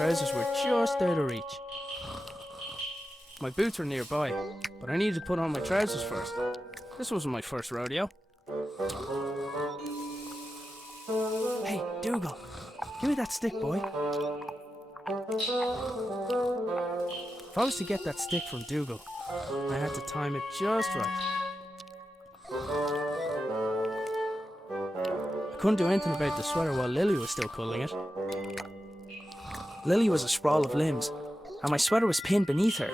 trousers were just out of reach. My boots were nearby, but I needed to put on my trousers first. This wasn't my first rodeo. Hey, Dougal, give me that stick, boy. If I was to get that stick from Dougal, I had to time it just right. I couldn't do anything about the sweater while Lily was still culling it. Lily was a sprawl of limbs, and my sweater was pinned beneath her.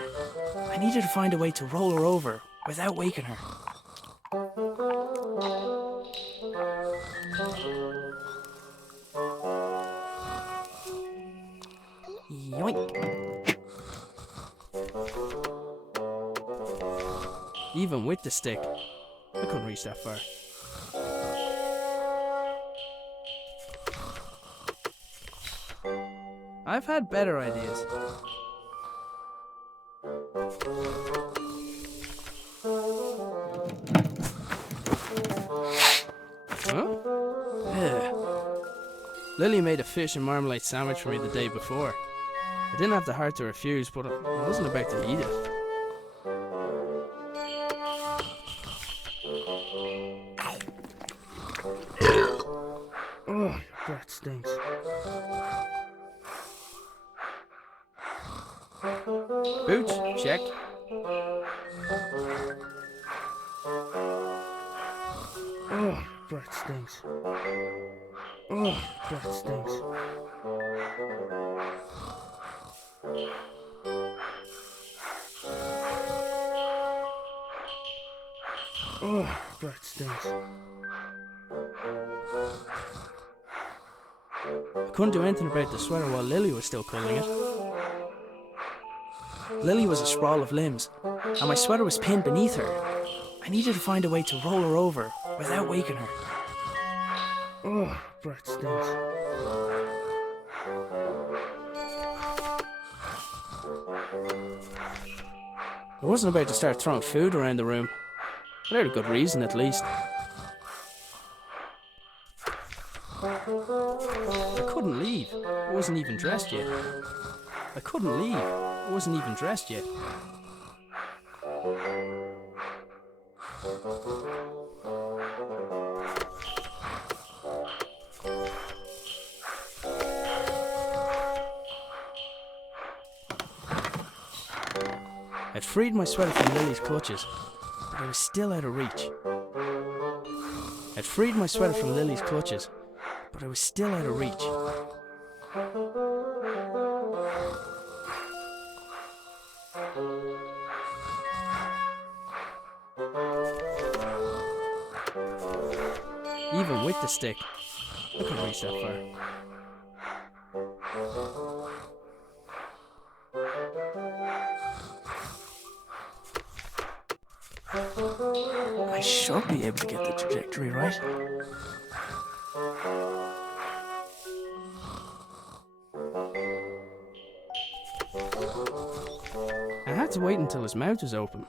I needed to find a way to roll her over without waking her. Yoink! Even with the stick, I couldn't reach that far. I've had better ideas. Huh? Lily made a fish and marmalade sandwich for me the day before. I didn't have the heart to refuse, but I wasn't about to eat it. Oh, that stinks. Boots, check. Oh, that stinks. Oh, that stinks. Oh, that stinks. I couldn't do anything about the sweater while Lily was still culling it. Lily was a sprawl of limbs, and my sweater was pinned beneath her. I needed to find a way to roll her over without waking her. Oh, that stinks. I wasn't about to start throwing food around the room, without a good reason at least. I couldn't leave. I wasn't even dressed yet. I couldn't leave. I wasn't even dressed yet. I'd freed my sweater from Lily's clutches, but I was still out of reach. I'd freed my sweater from Lily's clutches, but I was still out of reach. Even with the stick, I couldn't reach that far. I should be able to get the trajectory right. I had to wait until his mouth was open.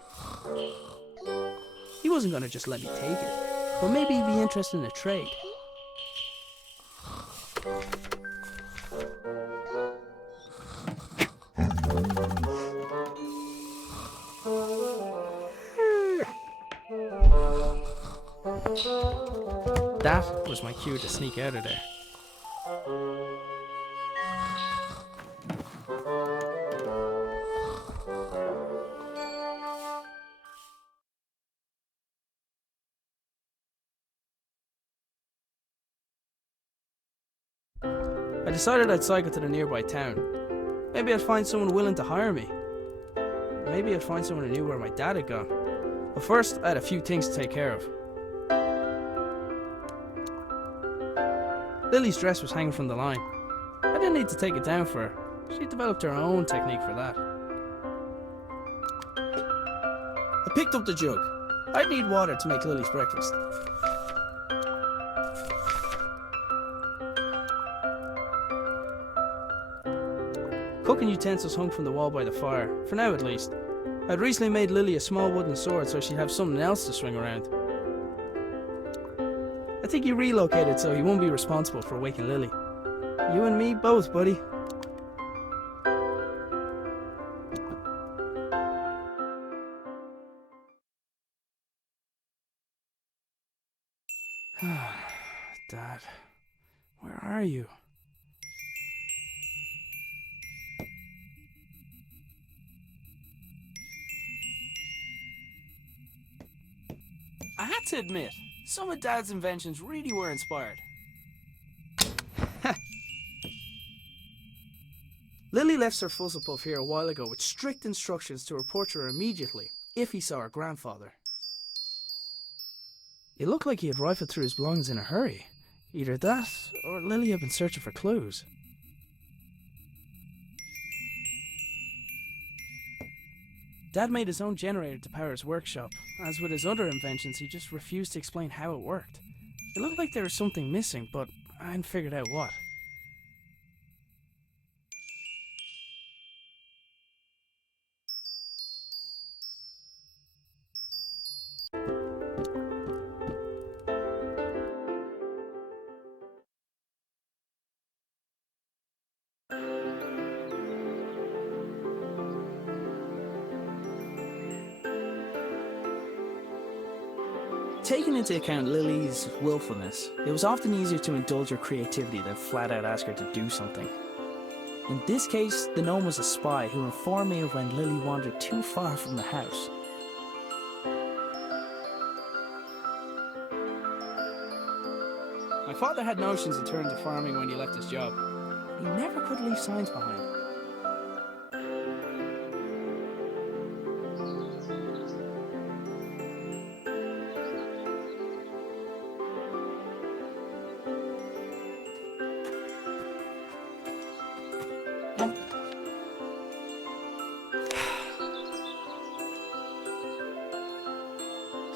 He wasn't going to just let me take it, but maybe he'd be interested in a trade. That was my cue to sneak out of there. I decided I'd cycle to the nearby town. Maybe I'd find someone willing to hire me. Maybe I'd find someone who knew where my dad had gone. But first, I had a few things to take care of. Lily's dress was hanging from the line. I didn't need to take it down for her. She developed her own technique for that. I picked up the jug. I'd need water to make Lily's breakfast. Cooking utensils hung from the wall by the fire, for now at least. I'd recently made Lily a small wooden sword so she'd have something else to swing around. I think he relocated so he won't be responsible for waking Lily. You and me both, buddy. Dad, where are you? I had to admit, some of Dad's inventions really were inspired. Lily left Sir Fuzzlepuff here a while ago with strict instructions to report to her immediately if he saw her grandfather. It looked like he had rifled through his belongings in a hurry. Either that, or Lily had been searching for clues. Dad made his own generator to power his workshop. As with his other inventions, he just refused to explain how it worked. It looked like there was something missing, but I hadn't figured out what. Taking into account Lily's willfulness, it was often easier to indulge her creativity than flat out ask her to do something. In this case, the gnome was a spy who informed me of when Lily wandered too far from the house. My father had notions to turn to farming when he left his job. He never could leave signs behind.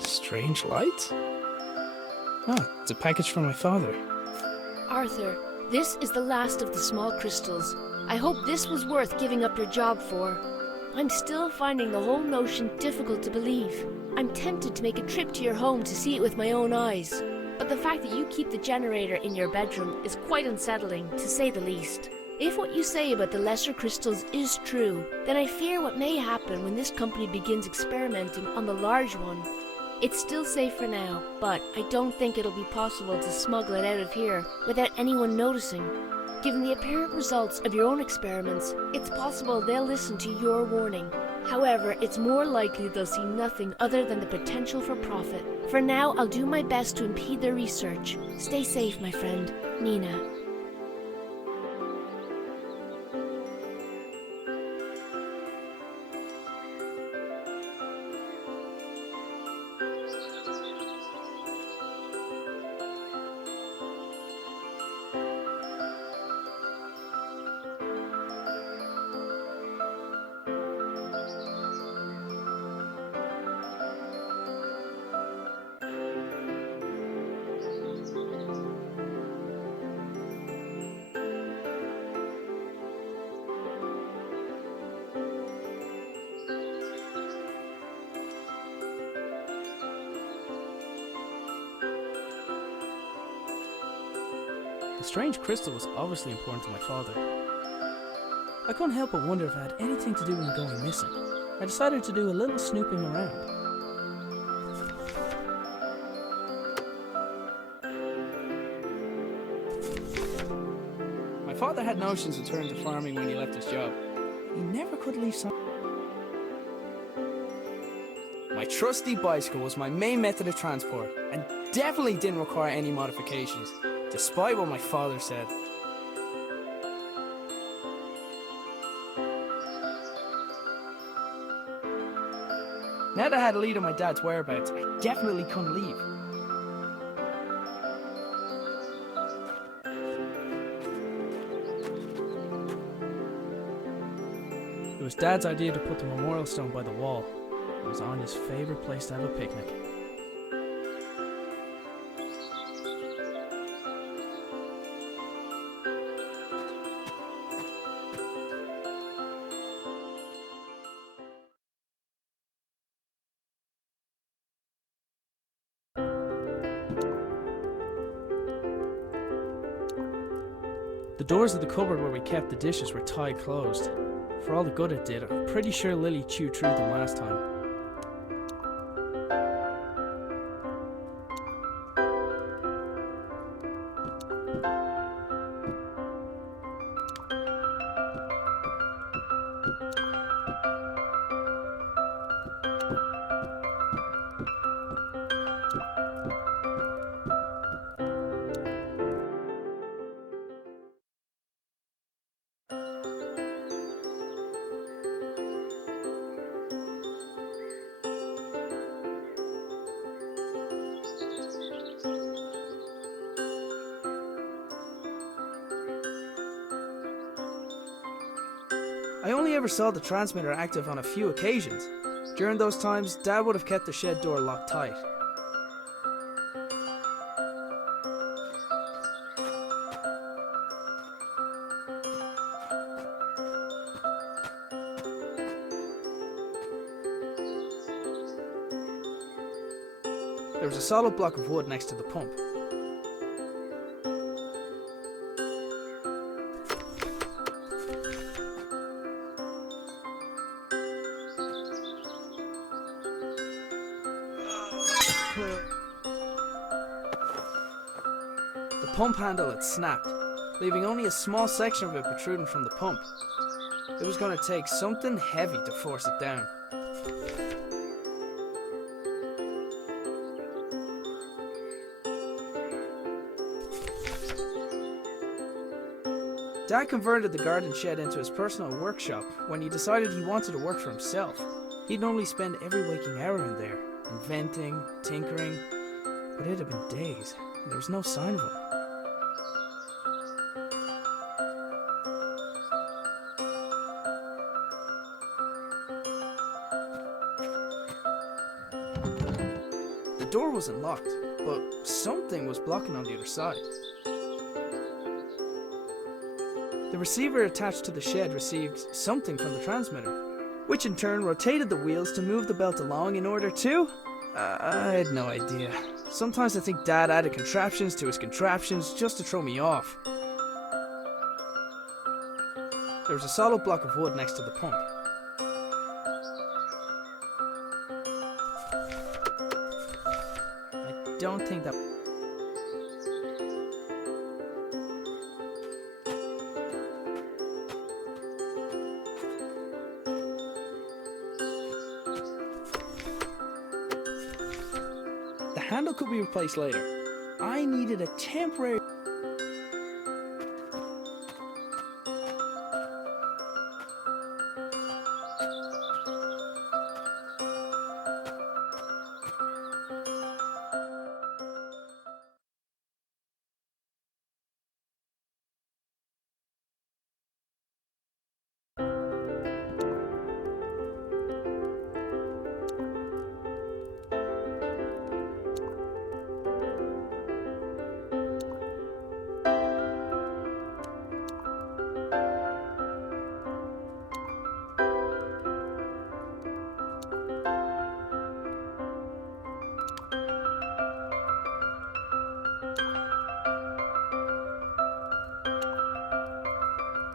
Strange light? Oh, it's a package from my father. Arthur, this is the last of the small crystals. I hope this was worth giving up your job for. I'm still finding the whole notion difficult to believe. I'm tempted to make a trip to your home to see it with my own eyes. But the fact that you keep the generator in your bedroom is quite unsettling, to say the least. If what you say about the lesser crystals is true, then I fear what may happen when this company begins experimenting on the large one. It's still safe for now, but I don't think it'll be possible to smuggle it out of here without anyone noticing. Given the apparent results of your own experiments, it's possible they'll listen to your warning. However, it's more likely they'll see nothing other than the potential for profit. For now, I'll do my best to impede their research. Stay safe, my friend, Nina. The strange crystal was obviously important to my father. I couldn't help but wonder if it had anything to do with him going missing. I decided to do a little snooping around. My father had notions to turn to farming when he left his job. He never could leave some. My trusty bicycle was my main method of transport and definitely didn't require any modifications, despite what my father said. Now that I had a lead on my dad's whereabouts, I definitely couldn't leave. It was Dad's idea to put the memorial stone by the wall. It was Anya's favourite place to have a picnic. The doors of the cupboard where we kept the dishes were tied closed. For all the good it did, I'm pretty sure Lily chewed through them last time. I only ever saw the transmitter active on a few occasions. During those times, Dad would have kept the shed door locked tight. There was a solid block of wood next to the pump. The pump handle had snapped, leaving only a small section of it protruding from the pump. It was going to take something heavy to force it down. Dad converted the garden shed into his personal workshop when he decided he wanted to work for himself. He'd normally spend every waking hour in there, inventing, tinkering, but it had been days, and there was no sign of him. The door wasn't locked, but something was blocking on the other side. The receiver attached to the shed received something from the transmitter, which in turn rotated the wheels to move the belt along in order to... I had no idea. Sometimes I think Dad added contraptions to his contraptions just to throw me off. There was a solid block of wood next to the pump. I don't think that... The handle could be replaced later. I needed a temporary...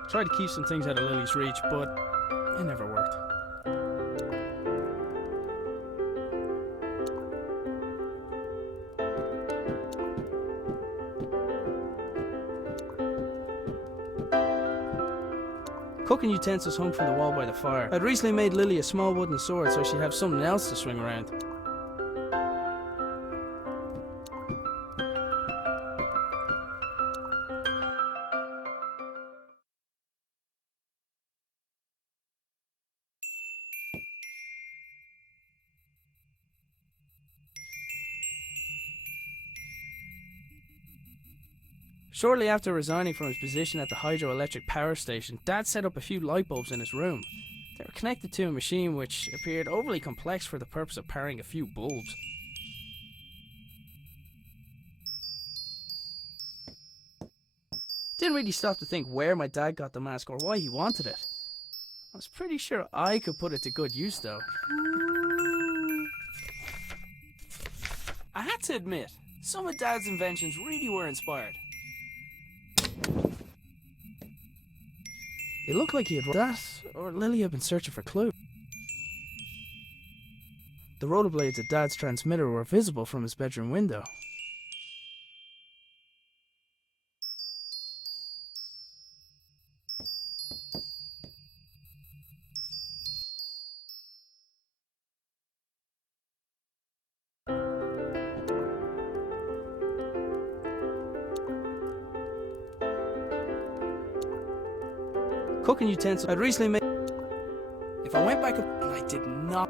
Tried to keep some things out of Lily's reach, but it never worked. Cooking utensils hung from the wall by the fire. I'd recently made Lily a small wooden sword so she'd have something else to swing around. Shortly after resigning from his position at the hydroelectric power station, Dad set up a few light bulbs in his room. They were connected to a machine which appeared overly complex for the purpose of powering a few bulbs. Didn't really stop to think where my dad got the mask or why he wanted it. I was pretty sure I could put it to good use though. I had to admit, some of Dad's inventions really were inspired. It looked like he had that, or Lily had been searching for clues. The rotor blades of Dad's transmitter were visible from his bedroom window. Cooking utensils I'd recently made. If I went back up, and I did not.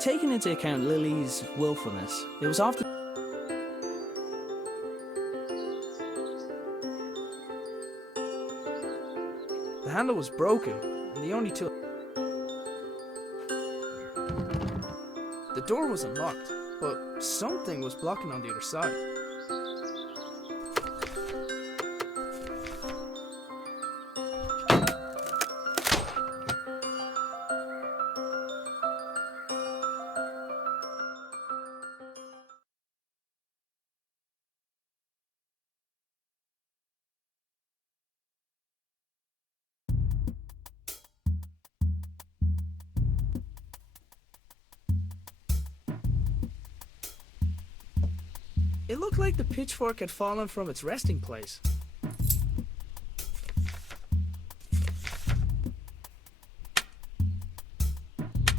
Taking into account Lily's willfulness, it was often... The handle was broken, and the only tool... The door was unlocked, but something was blocking on the other side. It looked like the pitchfork had fallen from its resting place.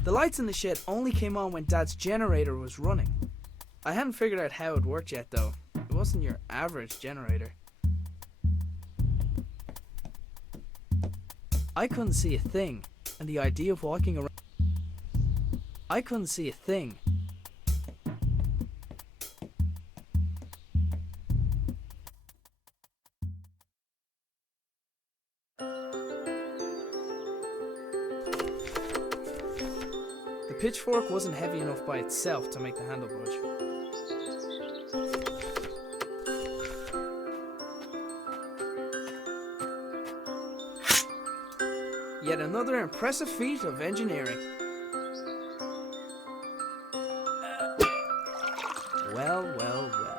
The lights in the shed only came on when Dad's generator was running. I hadn't figured out how it worked yet though. It wasn't your average generator. I couldn't see a thing, and the idea of walking around... I couldn't see a thing. The pitchfork wasn't heavy enough by itself to make the handle budge. Yet another impressive feat of engineering. Well, well, well.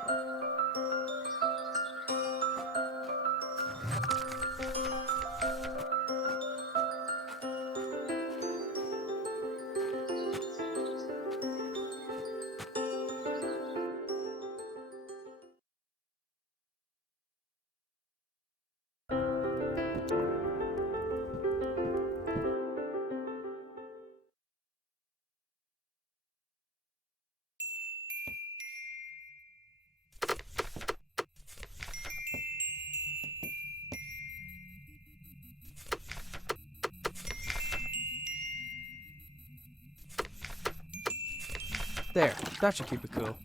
There, that should keep it cool.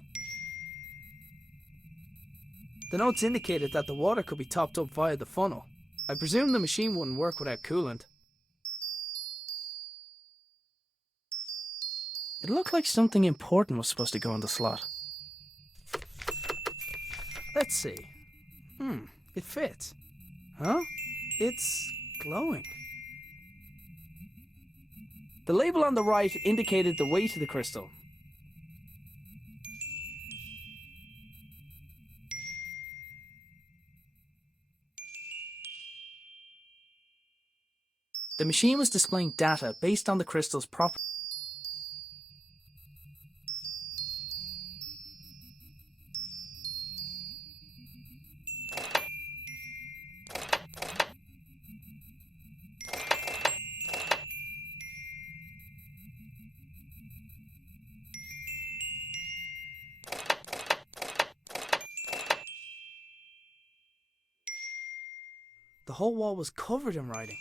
The notes indicated that the water could be topped up via the funnel. I presume the machine wouldn't work without coolant. It looked like something important was supposed to go in the slot. Let's see. It fits. Huh? It's glowing. The label on the right indicated the weight of the crystal. The machine was displaying data based on the crystal's properties. The whole wall was covered in writing.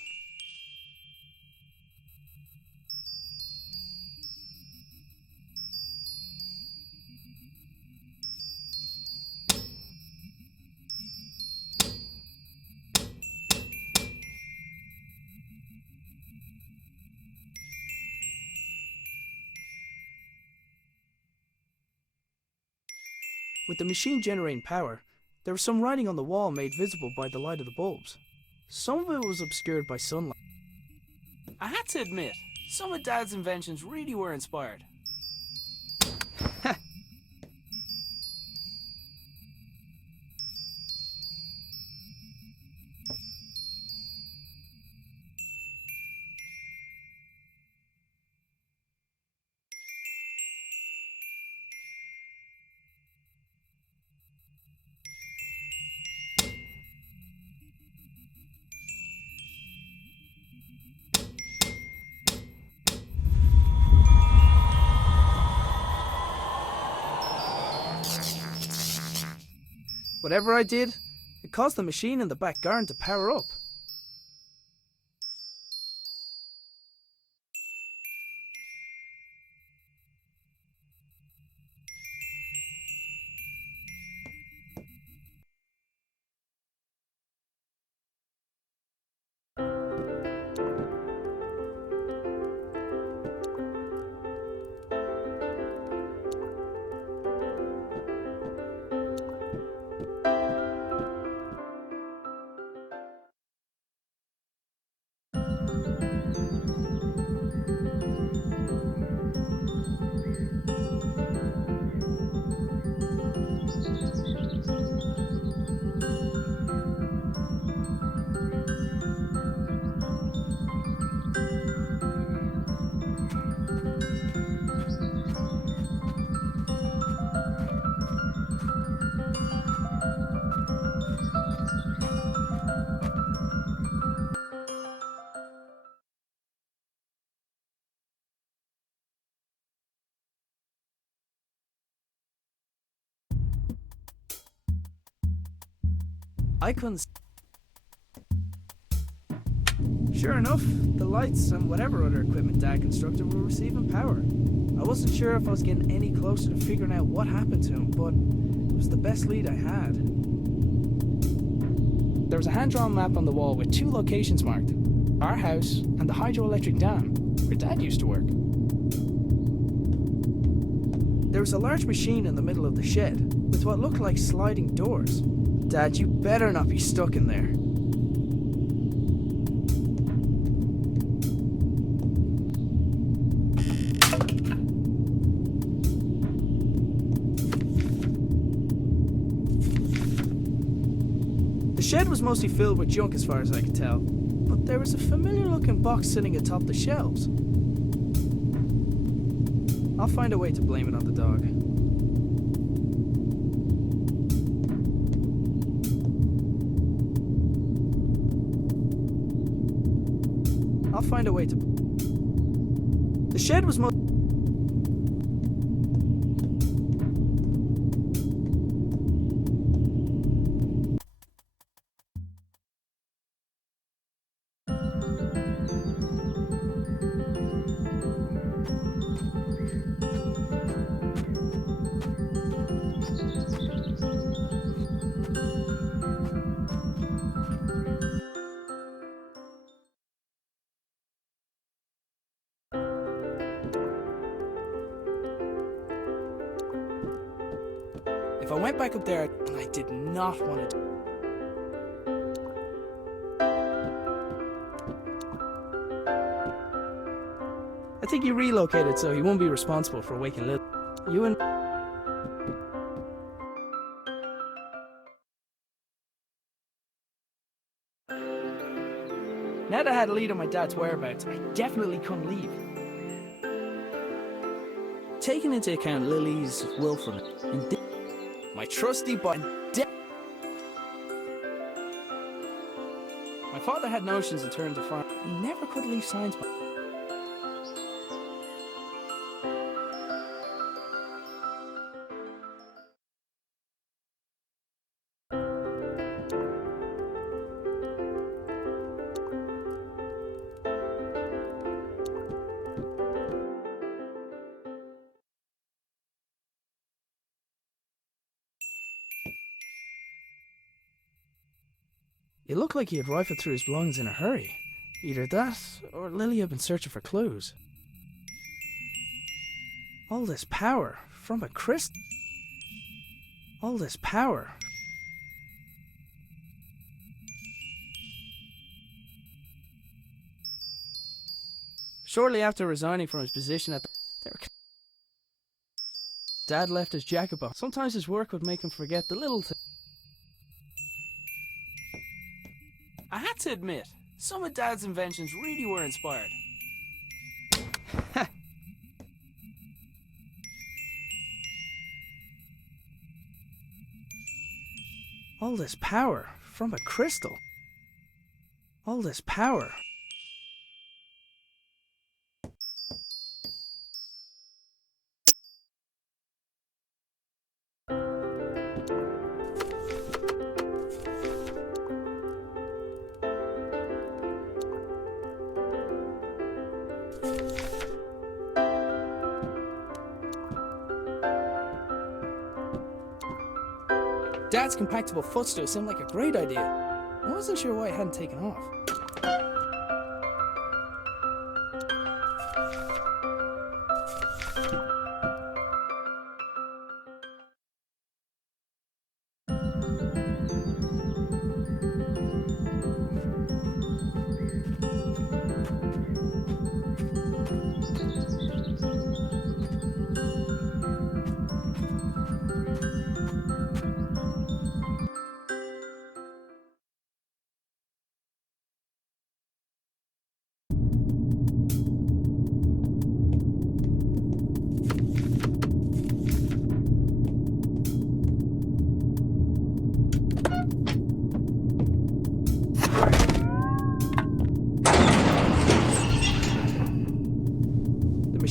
With the machine generating power, there was some writing on the wall made visible by the light of the bulbs. Some of it was obscured by sunlight. I had to admit, some of Dad's inventions really were inspired. Whatever I did, it caused the machine in the back garden to power up. I couldn't. Sure enough, the lights and whatever other equipment Dad constructed were receiving power. I wasn't sure if I was getting any closer to figuring out what happened to him, but it was the best lead I had. There was a hand-drawn map on the wall with 2 locations marked: our house and the hydroelectric dam, where Dad used to work. There was a large machine in the middle of the shed, with what looked like sliding doors. Dad, you better not be stuck in there. The shed was mostly filled with junk as far as I could tell, but there was a familiar looking box sitting atop the shelves. I'll find a way to blame it on the dog. I'll find a way to... The shed was most... If I went back up there, I did not want to... I think he relocated so he won't be responsible for waking Little. You and... Now that I had a lead on my dad's whereabouts, I definitely couldn't leave. Taking into account Lily's willfulness and my trusty boy. My father had notions in terms of farm. He never could leave signs behind. It looked like he had rifled through his belongings in a hurry. Either that, or Lily had been searching for clues. All this power from a crystal. All this power. Shortly after resigning from his position at the... Dad left his jacket box. Sometimes his work would make him forget the little things. I had to admit, some of Dad's inventions really were inspired. All this power from a crystal. All this power. Dad's compactable footstool seemed like a great idea. I wasn't sure why it hadn't taken off.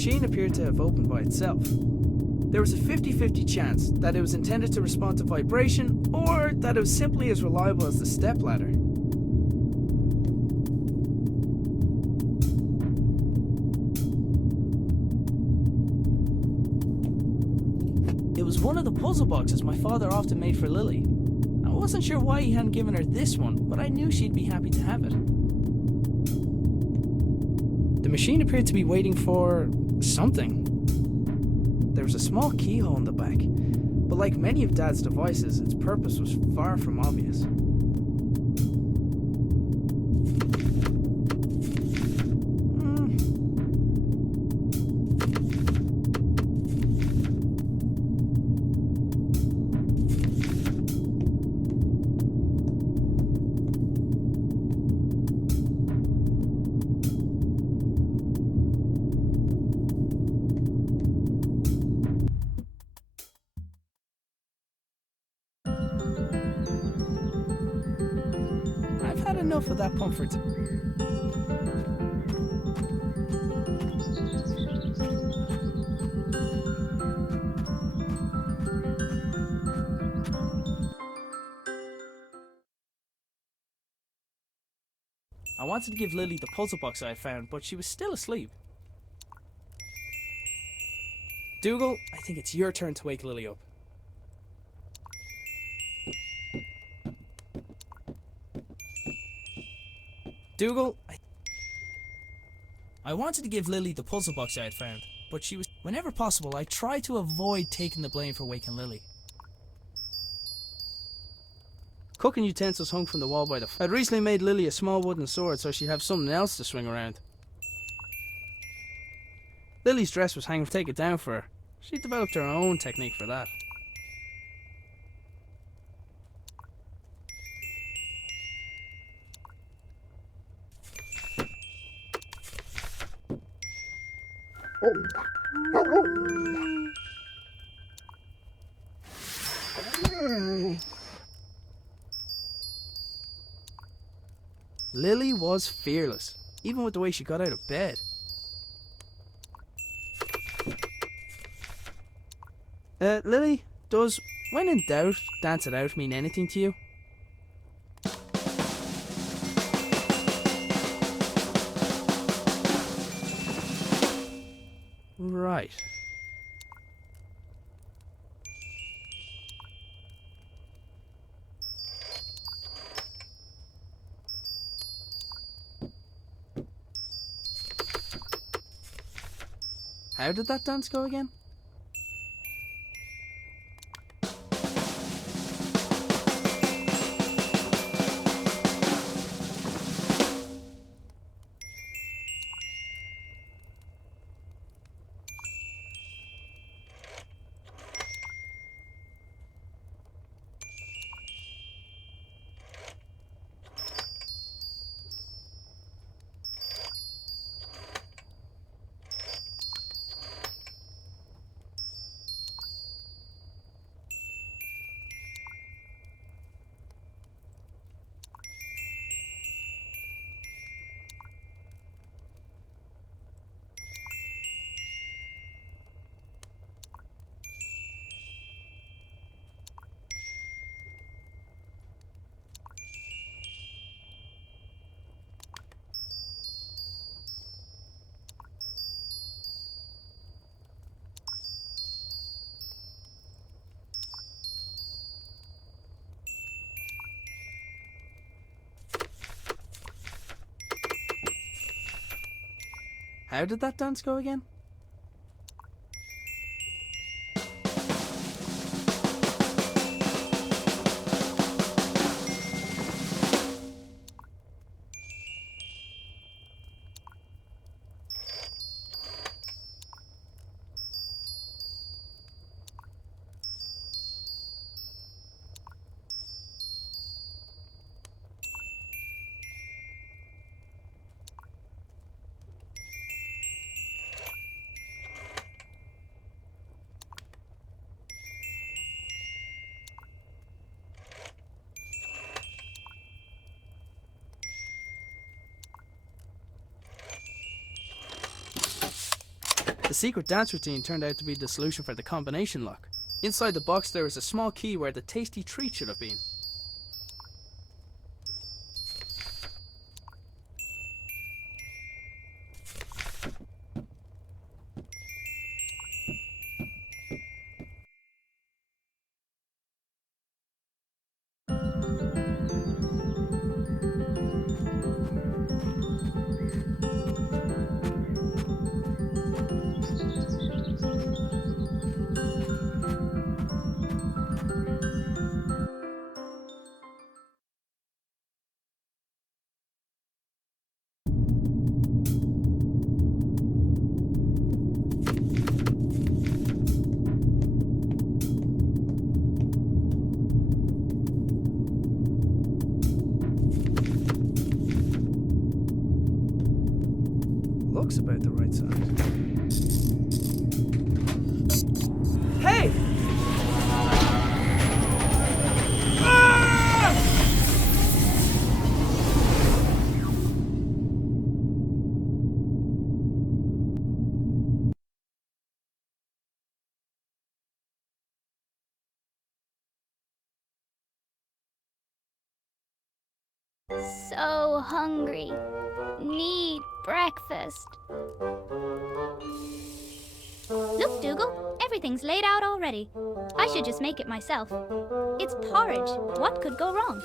machine appeared to have opened by itself. There was a 50-50 chance that it was intended to respond to vibration, or that it was simply as reliable as the stepladder. It was one of the puzzle boxes my father often made for Lily. I wasn't sure why he hadn't given her this one, but I knew she'd be happy to have it. The machine appeared to be waiting for something. There was a small keyhole in the back, but like many of Dad's devices, its purpose was far from obvious. I've had enough of that pump for today. I wanted to give Lily the puzzle box I had found, but she was still asleep. Dougal, I think it's your turn to wake Lily up. Dougal, I wanted to give Lily the puzzle box I had found, but she was... Whenever possible, I tried to avoid taking the blame for waking Lily. Cooking utensils hung from the wall by the... I'd recently made Lily a small wooden sword so she'd have something else to swing around. Lily's dress was hanging, take it down for her. She developed her own technique for that. Lily was fearless, even with the way she got out of bed. Lily, does when in doubt, dance it out mean anything to you? Right. How did that dance go again? How did that dance go again? secret dance routine turned out to be the solution for the combination lock. Inside the box there was a small key where the tasty treat should have been. Looks about the right size. Hey! So hungry. Need breakfast. Look, Dougal, everything's laid out already. I should just make it myself. It's porridge. What could go wrong?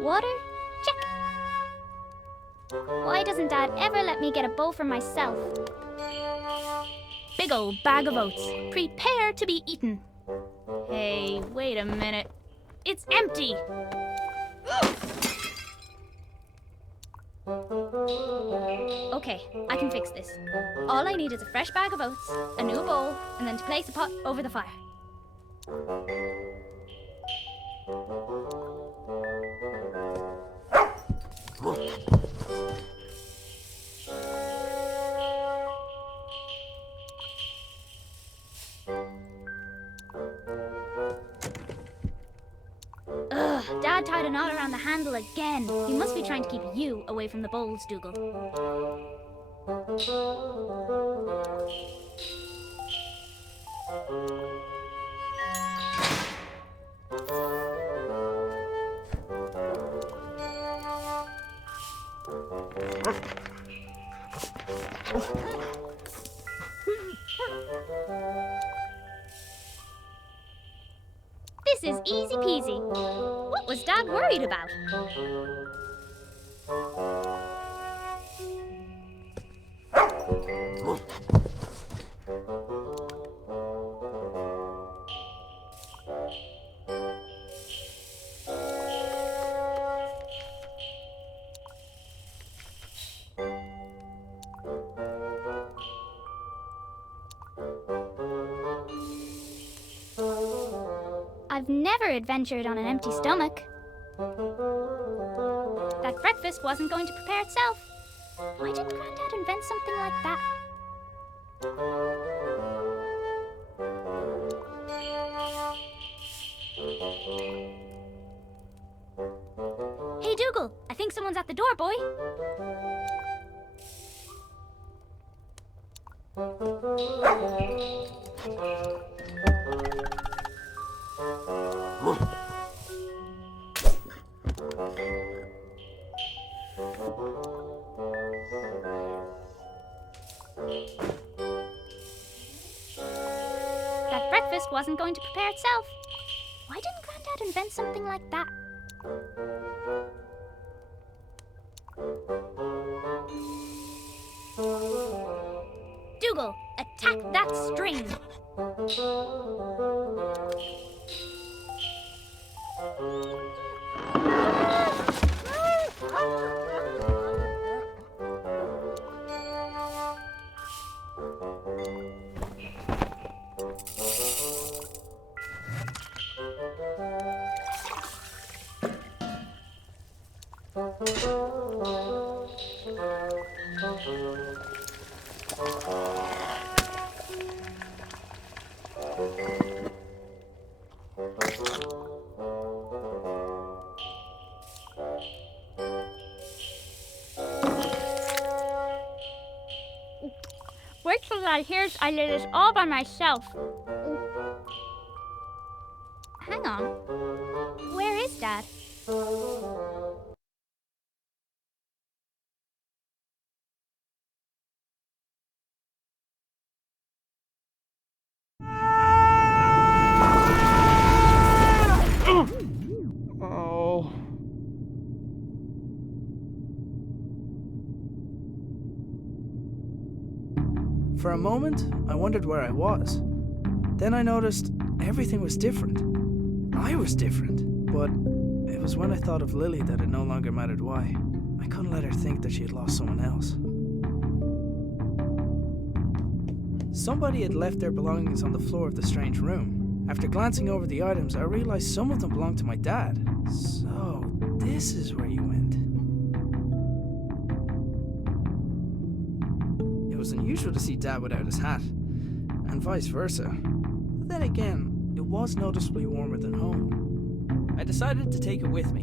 Water? Check. Why doesn't Dad ever let me get a bowl for myself? Big old bag of oats. Prepare to be eaten. Hey, wait a minute. It's empty! Okay, I can fix this. All I need is a fresh bag of oats, a new bowl, and then to place a pot over the fire. Ugh, Dad tied a knot around the handle again. He must be trying to keep you away from the bowls, Dougal. This is easy peasy. What was Dad worried about? I've never adventured on an empty stomach. That breakfast wasn't going to prepare itself. Why didn't Granddad invent something like that? Hey, Dougal, I think someone's at the door, boy. That breakfast wasn't going to prepare itself. Why didn't Granddad invent something like that? Dougal, attack that string! Wait till Dad hears I did this all by myself. Hang on. Where is Dad? Oh. For a moment, I wondered where I was. Then I noticed everything was different. I was different. But it was when I thought of Lily that it no longer mattered why. I couldn't let her think that she had lost someone else. Somebody had left their belongings on the floor of the strange room. After glancing over the items, I realized some of them belonged to my dad. So, this is where you went. It was unusual to see Dad without his hat, and vice versa. But then again, it was noticeably warmer than home. I decided to take it with me.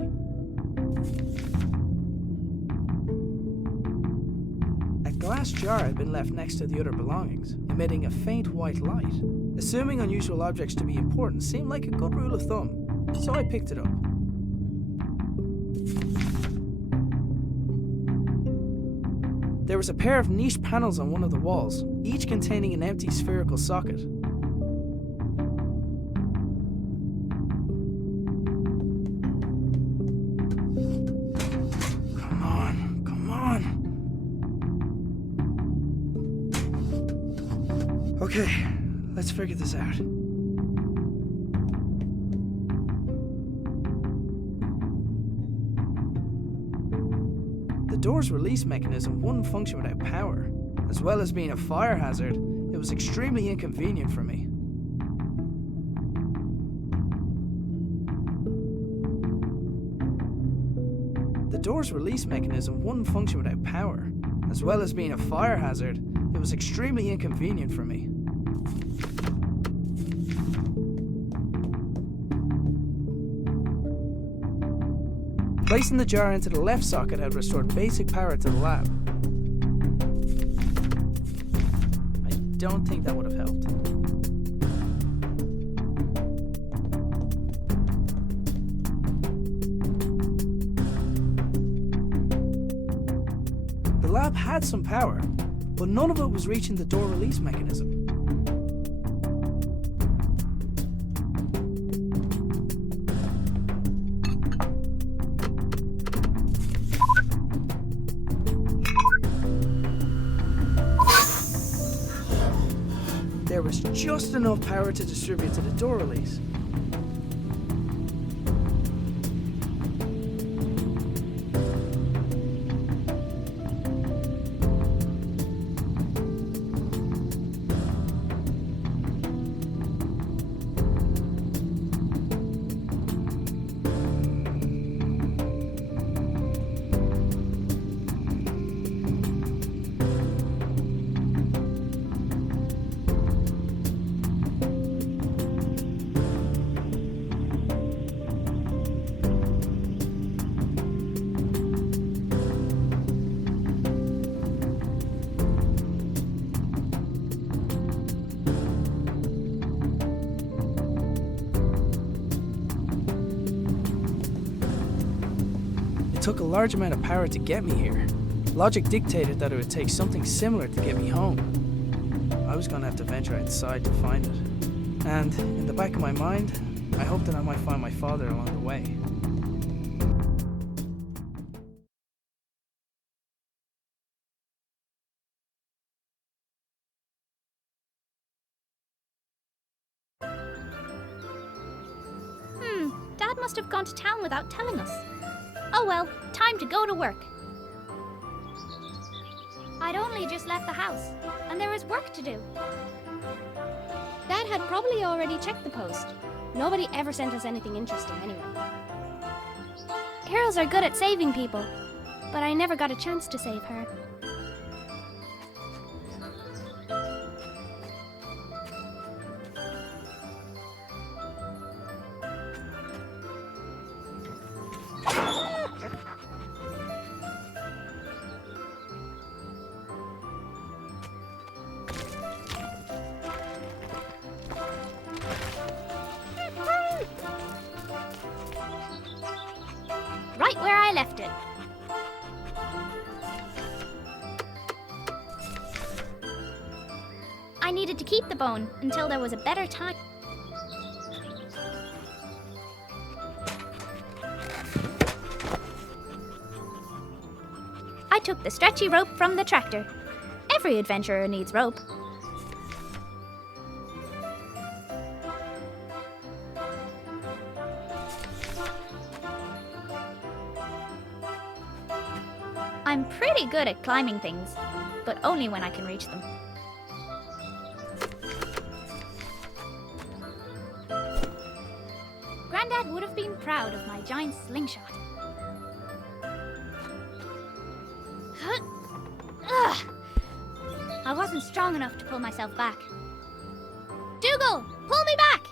A glass jar had been left next to the other belongings, emitting a faint white light. Assuming unusual objects to be important seemed like a good rule of thumb, so I picked it up. There was a pair of niche panels on one of the walls, each containing an empty spherical socket. Come on, come on. Okay, let's figure this out. The door's release mechanism wouldn't function without power. As well as being a fire hazard, it was extremely inconvenient for me. The door's release mechanism wouldn't function without power. As well as being a fire hazard, it was extremely inconvenient for me. Placing the jar into the left socket had restored basic power to the lab. I don't think that would have helped. The lab had some power, but none of it was reaching the door release mechanism. There was just enough power to distribute to the door release. It took a large amount of power to get me here. Logic dictated that it would take something similar to get me home. I was going to have to venture outside to find it. And in the back of my mind, I hoped that I might find my father along the way. Dad must have gone to town without telling us. Oh well, time to go to work. I'd only just left the house, and there was work to do. Dad had probably already checked the post. Nobody ever sent us anything interesting anyway. Girls are good at saving people, but I never got a chance to save her. I needed to keep the bone until there was a better time. I took the stretchy rope from the tractor. Every adventurer needs rope. I'm pretty good at climbing things, but only when I can reach them. Grandad would have been proud of my giant slingshot. Ugh. I wasn't strong enough to pull myself back. Dougal, pull me back!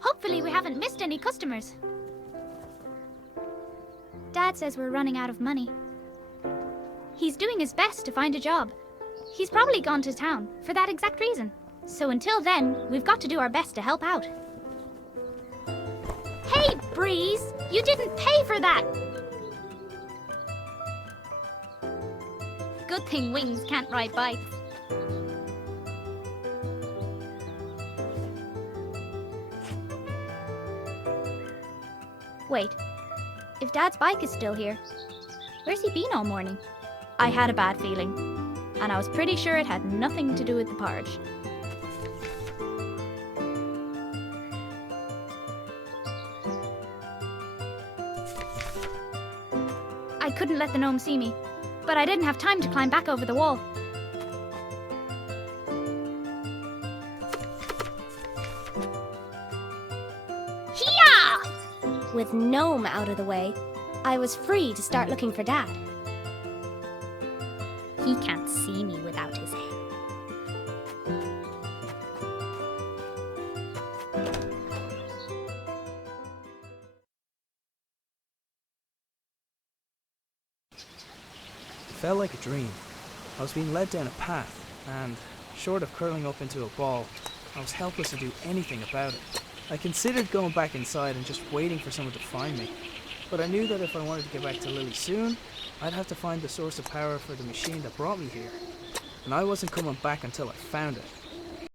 Hopefully we haven't missed any customers. Dad says we're running out of money. He's doing his best to find a job. He's probably gone to town for that exact reason. So until then, we've got to do our best to help out. Hey, Breeze! You didn't pay for that! Good thing wings can't ride bikes. Wait, if Dad's bike is still here, where's he been all morning? I had a bad feeling, and I was pretty sure it had nothing to do with the porridge. I couldn't let the gnome see me, but I didn't have time to climb back over the wall. With Gnome out of the way, I was free to start looking for Dad. He can't see me without his hair. It felt like a dream. I was being led down a path, and short of curling up into a ball, I was helpless to do anything about it. I considered going back inside and just waiting for someone to find me, but I knew that if I wanted to get back to Lily soon, I'd have to find the source of power for the machine that brought me here, and I wasn't coming back until I found it.